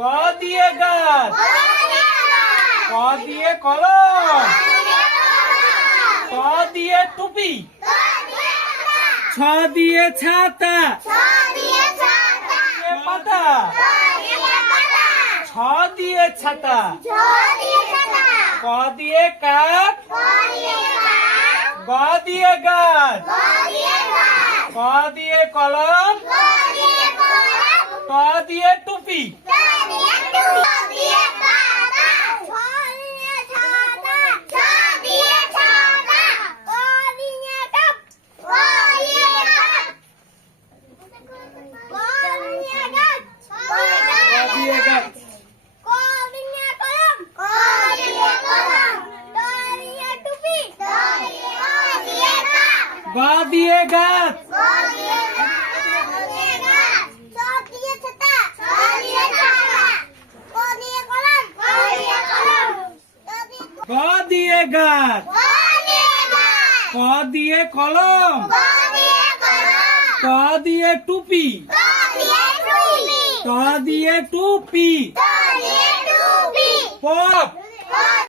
গ দিয়ে গাছ, ক দিয়ে কলম, ট দিয়ে টুপি, ছ দিয়ে ছাতা, পাতা, ছ দিয়ে ছাতা, ক দিয়ে কাক, গ দিয়ে গাছ, ক দিয়ে কলম, ট দিয়ে টুপি, গ দিয়ে গাছ, গ দিয়ে গাছ, ক দিয়ে কলম, ট দিয়ে টুপি, ট দিয়ে টুপি, প